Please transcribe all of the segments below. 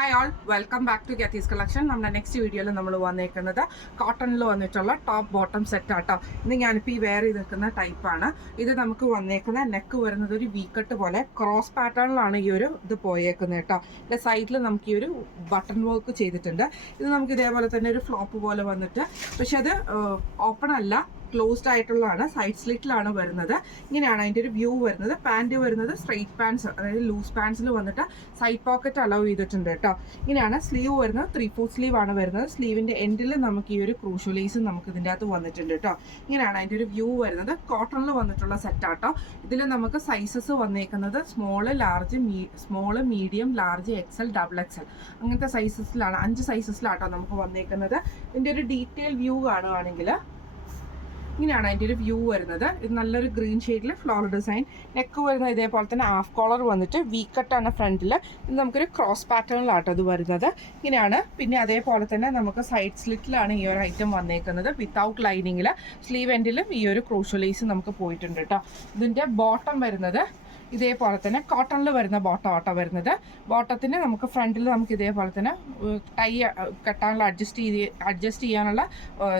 Hi all, welcome back to ഗത്തീസ് collection. നമ്മുടെ next വീഡിയോയിൽ നമ്മൾ വന്നേക്കുന്നത് കോട്ടണിൽ വന്നിട്ടുള്ള ടോപ്പ് ബോട്ടം സെറ്റ് ആട്ടോ. ഇന്ന് ഞാനിപ്പോൾ ഈ വെയർ ചെയ്ത് നിൽക്കുന്ന ടൈപ്പാണ്. ഇത് നമുക്ക് വന്നേക്കുന്ന നെക്ക് വരുന്നത് ഒരു വീക്കട്ട് പോലെ ക്രോസ് പാറ്റേണിലാണ് ഈ ഒരു ഇത് പോയേക്കുന്നത് കേട്ടോ. ഇതിൻ്റെ സൈഡിൽ നമുക്ക് ഈ ഒരു ബട്ടൺ വർക്ക് ചെയ്തിട്ടുണ്ട്. ഇത് നമുക്ക് ഇതേപോലെ തന്നെ ഒരു ഫ്ലോപ്പ് പോലെ വന്നിട്ട്, പക്ഷെ അത് ഓപ്പൺ അല്ല, ക്ലോസ്ഡ് ആയിട്ടുള്ളതാണ്. സൈഡ് സ്ലിറ്റിലാണ് വരുന്നത്. ഇങ്ങനെയാണ് അതിൻ്റെ ഒരു വ്യൂ വരുന്നത്. പാൻറ് വരുന്നത് സ്ട്രെയിറ്റ് പാൻസ്, അതായത് ലൂസ് പാൻസിൽ വന്നിട്ട് സൈഡ് പോക്കറ്റ് അലൗ ചെയ്തിട്ടുണ്ട് കേട്ടോ. ഇങ്ങനെയാണ് സ്ലീവ് വരുന്നത്. 3/4 സ്ലീവ് ആണ് വരുന്നത്. സ്ലീവിൻ്റെ എൻഡിൽ നമുക്ക് ഈ ഒരു ക്രൂഷ്യൽ ലേസും നമുക്ക് ഇതിൻ്റെ അകത്ത് വന്നിട്ടുണ്ട് കേട്ടോ. ഇങ്ങനെയാണ് അതിൻ്റെ ഒരു വ്യൂ വരുന്നത്. കോട്ടണിൽ വന്നിട്ടുള്ള സെറ്റാട്ടോ. ഇതിൽ നമുക്ക് സൈസസ് വന്നേക്കുന്നത് small, medium, large, XL, XXL അങ്ങനത്തെ സൈസസിലാണ്. 5 സൈസസിലാട്ടോ നമുക്ക് വന്നേക്കുന്നത്. ഇതിൻ്റെ ഒരു ഡീറ്റെയിൽ വ്യൂ കാണുകയാണെങ്കിൽ ഇങ്ങനെയാണ് അതിൻ്റെ ഒരു വ്യൂ വരുന്നത്. ഇത് നല്ലൊരു ഗ്രീൻ ഷെയ്ഡിൽ ഫ്ലോർ ഡിസൈൻ. നെക്ക് വരുന്നത് ഇതേപോലെ തന്നെ ഹാഫ് കോളർ വന്നിട്ട് വീക്കട്ടാണ് ഫ്രണ്ടിൽ. ഇത് നമുക്കൊരു ക്രോസ് പാറ്റേണിലാട്ടോ ഇത് വരുന്നത്. ഇങ്ങനെയാണ്. പിന്നെ അതേപോലെ തന്നെ നമുക്ക് സൈഡ് സ്ലിറ്റിലാണ് ഈ ഒരു ഐറ്റം വന്നേക്കുന്നത്. വിത്തൗട്ട് ലൈനിങ്ങിൽ സ്ലീവ് എൻഡിലും ഈ ഒരു ക്രൂഷ്യൽ ലേസ് നമുക്ക് പോയിട്ടുണ്ട് കേട്ടോ. ഇതിൻ്റെ ബോട്ടം വരുന്നത് ഇതേപോലെ തന്നെ കോട്ടണിൽ വരുന്ന ബോട്ടം ആട്ടോ വരുന്നത്. ബോട്ടത്തിന് നമുക്ക് ഫ്രണ്ടിൽ നമുക്ക് ഇതേപോലെ തന്നെ ടൈ കെട്ടാനുള്ള അഡ്ജസ്റ്റ് ചെയ്യാനുള്ള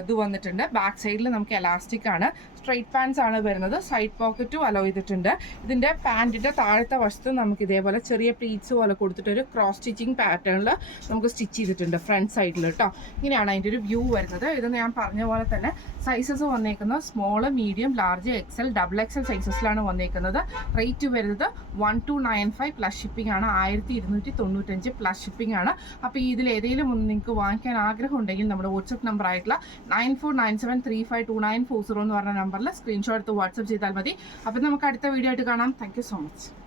ഇത് വന്നിട്ടുണ്ട്. ബാക്ക് സൈഡിൽ നമുക്ക് എലാസ്റ്റിക് ആണ്. സ്ട്രെയിറ്റ് പാൻസ് ആണ് വരുന്നത്. സൈഡ് പോക്കറ്റും അലോ ചെയ്തിട്ടുണ്ട്. ഇതിൻ്റെ പാൻറ്റിൻ്റെ താഴത്തെ വശത്ത് നമുക്ക് ഇതേപോലെ ചെറിയ പ്ലീറ്റ്സ് പോലെ കൊടുത്തിട്ട് ഒരു ക്രോസ് സ്റ്റിച്ചിങ് പാറ്റേണിൽ നമുക്ക് സ്റ്റിച്ച് ചെയ്തിട്ടുണ്ട് ഫ്രണ്ട് സൈഡിൽ കേട്ടോ. ഇങ്ങനെയാണ് അതിൻ്റെ ഒരു വ്യൂ വരുന്നത്. ഇത് ഞാൻ പറഞ്ഞ പോലെ തന്നെ സൈസസ് വന്നേക്കുന്നത് സ്മോള്, മീഡിയം, ലാർജ്, XXL സൈസസിലാണ് വന്നേക്കുന്നത്. റേറ്റ് വരുന്നത് 1295 പ്ലസ് ഷിപ്പിംഗ് ആണ്. 1295 പ്ലസ് ഷിപ്പിംഗ് ആണ്. അപ്പോൾ ഇതിൽ ഏതെങ്കിലും ഒന്ന് നിങ്ങൾക്ക് വാങ്ങിക്കാൻ ആഗ്രഹം ഉണ്ടെങ്കിൽ നമ്മുടെ വാട്സപ്പ് നമ്പർ ആയിട്ടുള്ള 9497352940 എന്ന് പറഞ്ഞ നമ്പറിൽ സ്ക്രീൻഷോട്ട് എടുത്ത് വാട്സപ്പ് ചെയ്താൽ മതി. അപ്പോൾ നമുക്ക് അടുത്ത വീഡിയോ ആയിട്ട് കാണാം. Thank you so much.